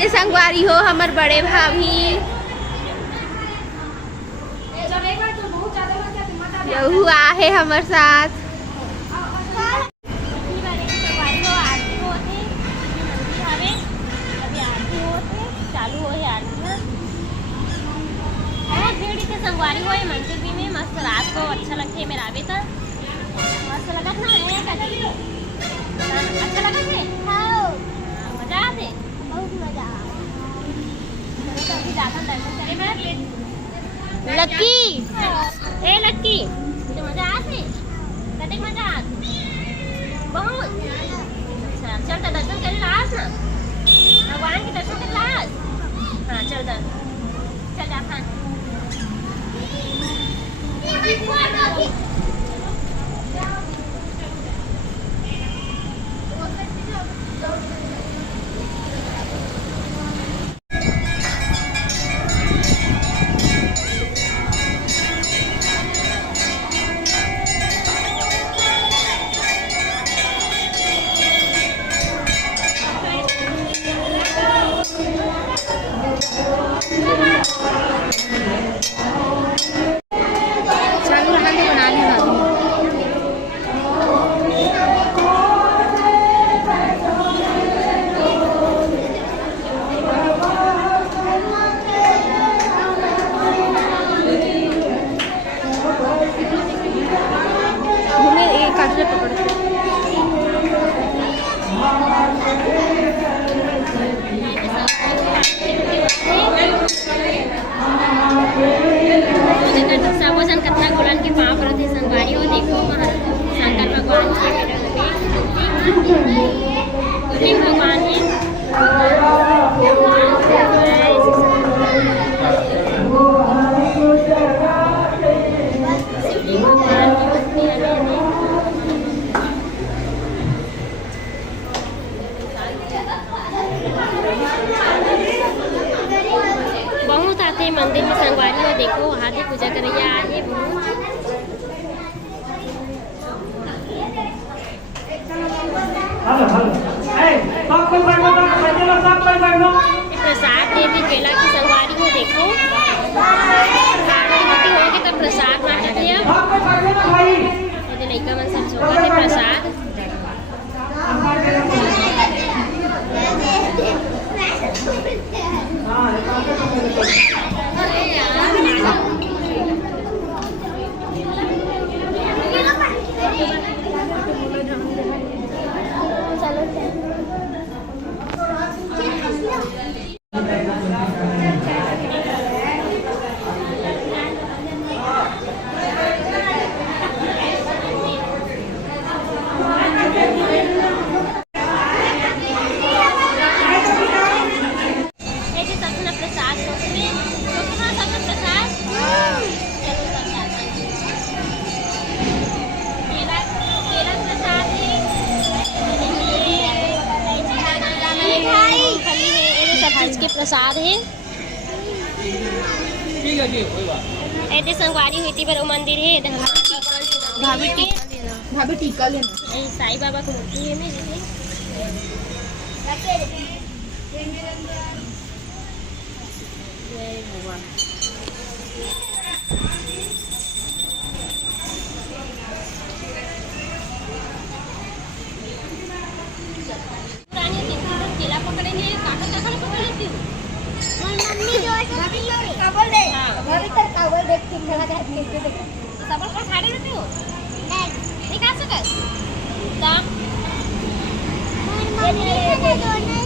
जे संगवारी हो हमर बड़े भाभी यहू आहे हमर साथ। संगवारी हो मंदिर भी में मस्त रात को अच्छा लगते है। मेरा आवे तो मस्त लगत ना अच्छा लगत है। मजा आते बहुत मजा लक्की ए लक्की तो मजा आते कते मजा आते बहुत अच्छा। चल तो दर्शन कर लास ना भगवान के दर्शन कर लास। हाँ चल चल जा खान भगवान है। बहुत आते हैं मंदिर में संगवारी हो। देखो वहाँ से पूजा करैया आए प्रसाद देवी केला की संगवारी हो। देखो आरती होगी तो प्रसाद बांटते हैं। लड़का मन सब छोका थे प्रसाद। चीज के प्रसाद है। ऐसे संगवारी हुई थी पर वो मंदिर है इधर भाभी टीका लेना। साईं बाबा की मूर्ति है ना जैसे जय भगवान। केला पकड़ेंगे काका काका पकड़ लेती हूँ। मम्मी जो है काबल दे भाभी तर काबल देख के खेला जाए सबल को खाड़ी देती हो नहीं खा सकत ता मम्मी